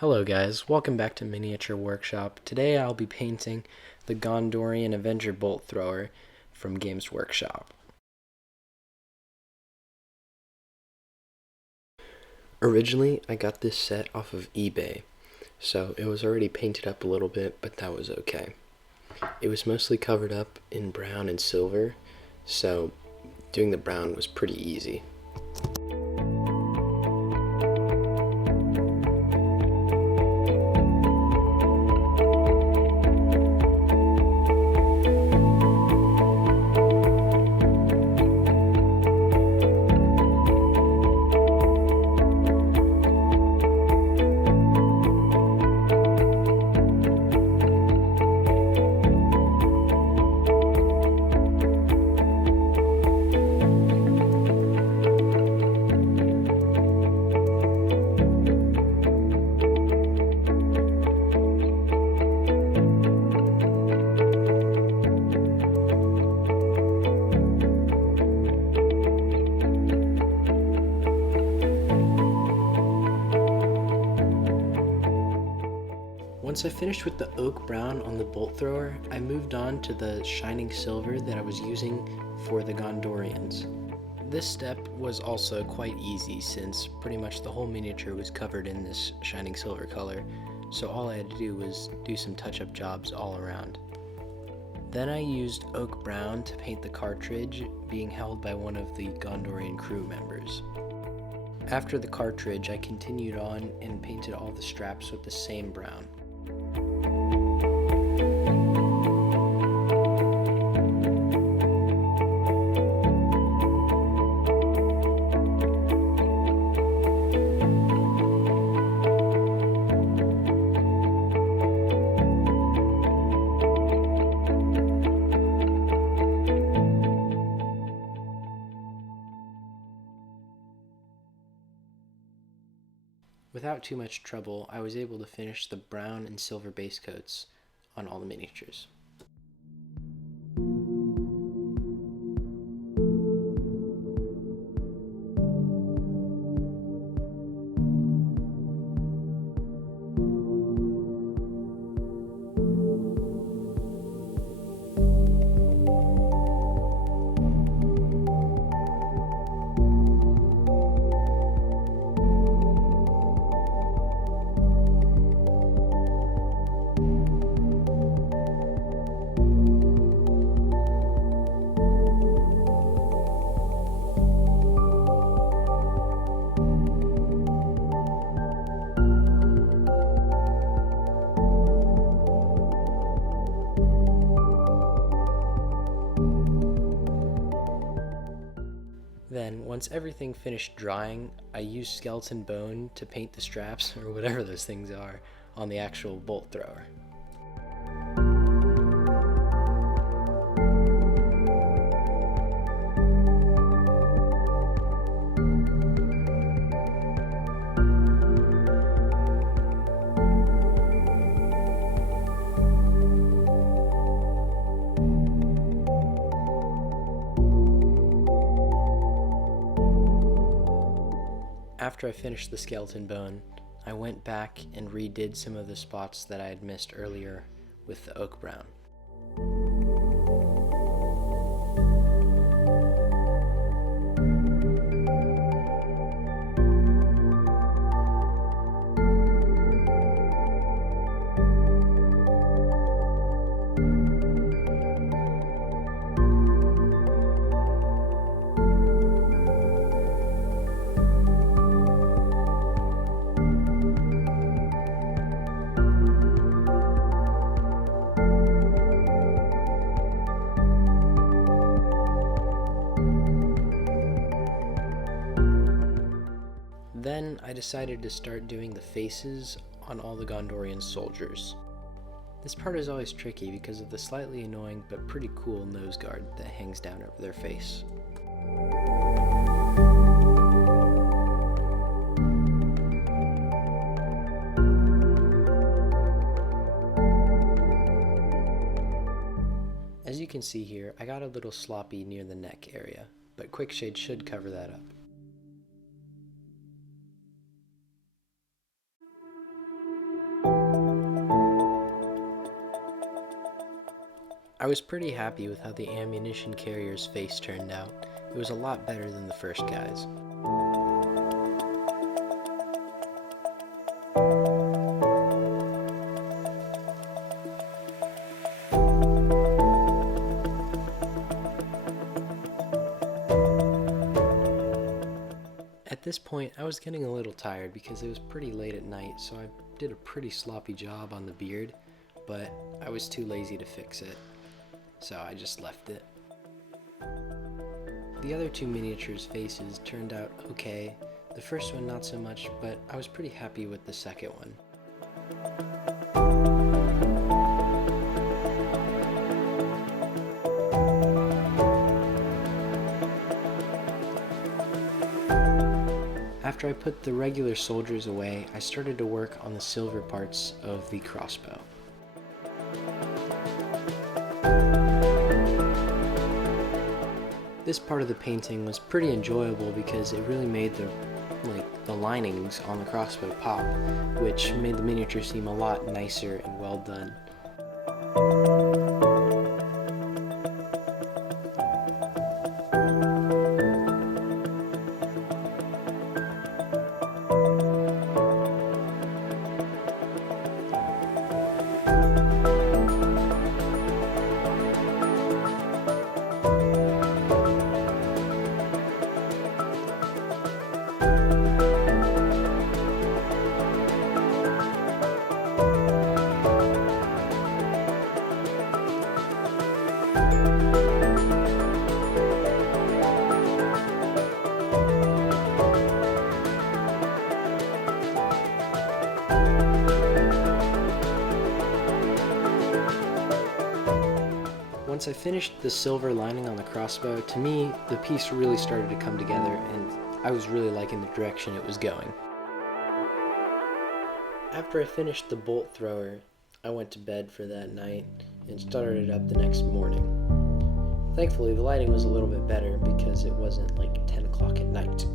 Hello guys, welcome back to Miniature Workshop. Today I'll be painting the Gondorian Avenger bolt thrower from Games Workshop. Originally I got this set off of eBay, so it was already painted up a little bit, but that was okay. It was mostly covered up in brown and silver, so doing the brown was pretty easy. Once I finished with the oak brown on the bolt thrower, I moved on to the shining silver that I was using for the Gondorians. This step was also quite easy since pretty much the whole miniature was covered in this shining silver color, so all I had to do was do some touch-up jobs all around. Then I used oak brown to paint the cartridge being held by one of the Gondorian crew members. After the cartridge, I continued on and painted all the straps with the same brown. Without too much trouble, I was able to finish the brown and silver base coats on all the miniatures. Then, once everything finished drying, I used skeleton bone to paint the straps, or whatever those things are, on the actual bolt thrower. After I finished the skeleton bone, I went back and redid some of the spots that I had missed earlier with the oak brown. Then I decided to start doing the faces on all the Gondorian soldiers. This part is always tricky because of the slightly annoying but pretty cool nose guard that hangs down over their face. As you can see here, I got a little sloppy near the neck area, but Quickshade should cover that up. was pretty happy with how the ammunition carrier's face turned out. It was a lot better than the first guy's. At this point, I was getting a little tired because it was pretty late at night, so I did a pretty sloppy job on the beard, but I was too lazy to fix it, so I just left it. The other two miniatures' faces turned out okay. The first one not so much, but I was pretty happy with the second one. After I put the regular soldiers away, I started to work on the silver parts of the crossbow. This part of the painting was pretty enjoyable because it really made the linings on the crossbow pop, which made the miniature seem a lot nicer and well done. Once I finished the silver lining on the crossbow, to me, the piece really started to come together, and I was really liking the direction it was going. After I finished the bolt thrower, I went to bed for that night and started it up the next morning. Thankfully, the lighting was a little bit better because it wasn't like 10 o'clock at night.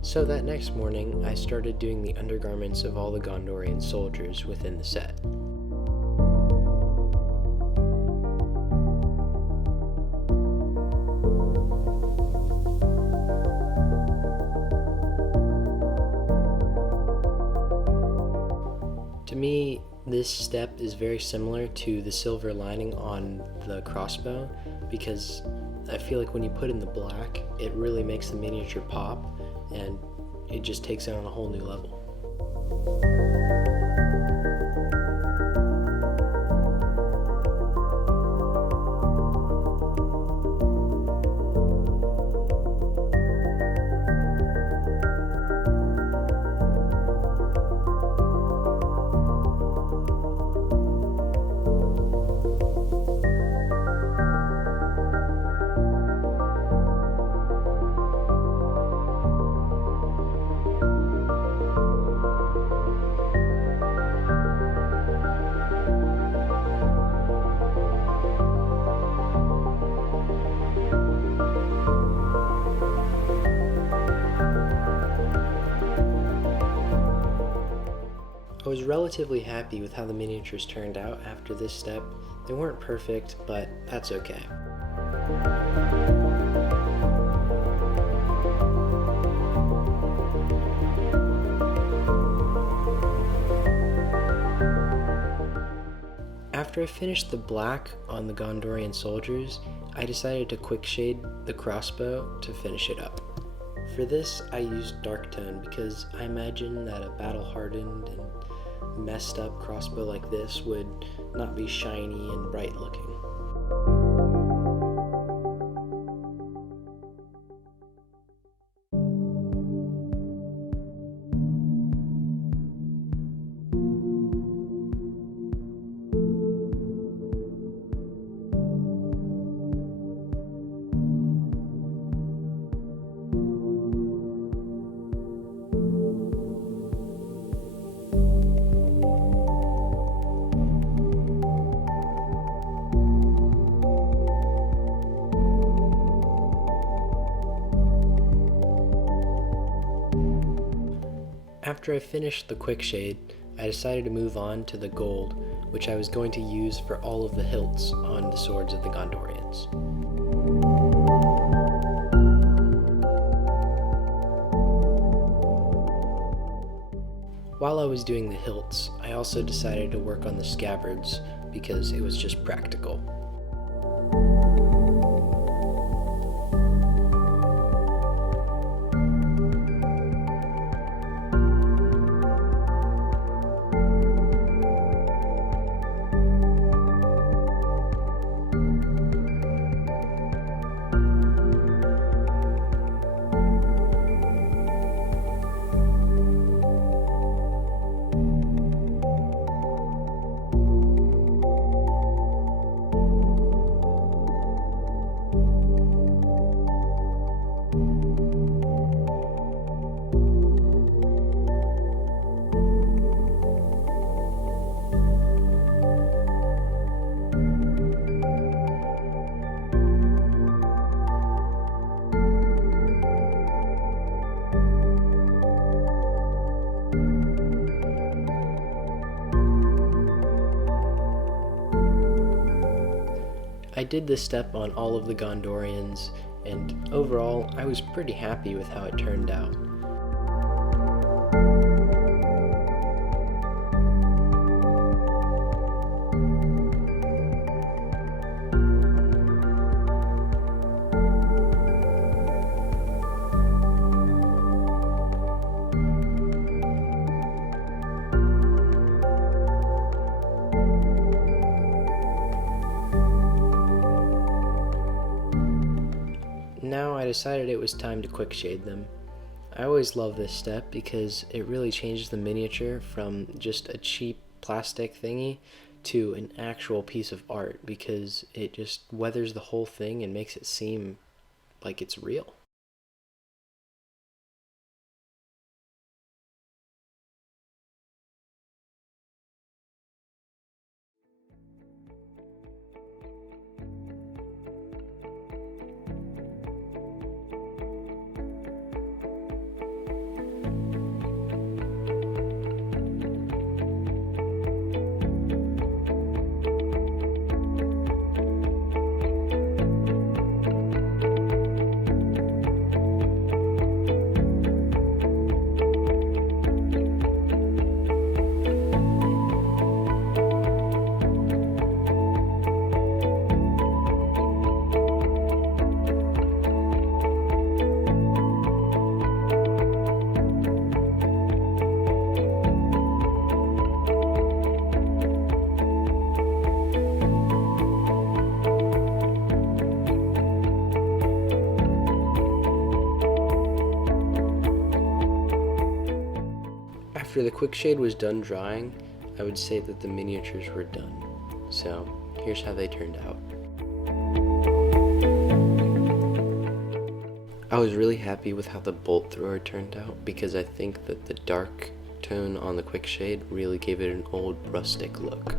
So that next morning, I started doing the undergarments of all the Gondorian soldiers within the set. To me, this step is very similar to the silver lining on the crossbow because I feel like when you put in the black, it really makes the miniature pop and it just takes it on a whole new level. I was relatively happy with how the miniatures turned out after this step. They weren't perfect, but that's okay. After I finished the black on the Gondorian soldiers, I decided to quick shade the crossbow to finish it up. For this, I used dark tone because I imagine that a battle-hardened and messed up crossbow like this would not be shiny and bright looking. After I finished the quick shade, I decided to move on to the gold, which I was going to use for all of the hilts on the swords of the Gondorians. While I was doing the hilts, I also decided to work on the scabbards because it was just practical. I did this step on all of the Gondorians, and overall, I was pretty happy with how it turned out. Now I decided it was time to quick shade them. I always love this step because it really changes the miniature from just a cheap plastic thingy to an actual piece of art, because it just weathers the whole thing and makes it seem like it's real. After the quick shade was done drying, I would say that the miniatures were done. So here's how they turned out. I was really happy with how the bolt thrower turned out because I think that the dark tone on the quick shade really gave it an old rustic look.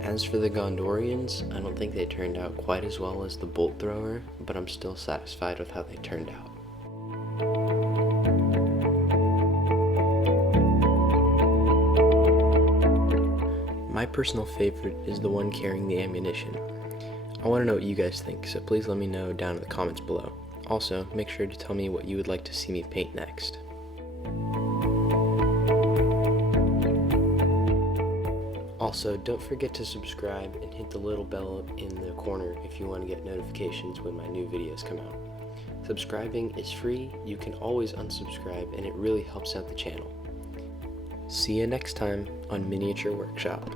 As for the Gondorians, I don't think they turned out quite as well as the bolt thrower, but I'm still satisfied with how they turned out. My personal favorite is the one carrying the ammunition. I want to know what you guys think, so please let me know down in the comments below. Also, make sure to tell me what you would like to see me paint next. Also, don't forget to subscribe and hit the little bell in the corner if you want to get notifications when my new videos come out. Subscribing is free, you can always unsubscribe, and it really helps out the channel. See you next time on Miniature Workshop.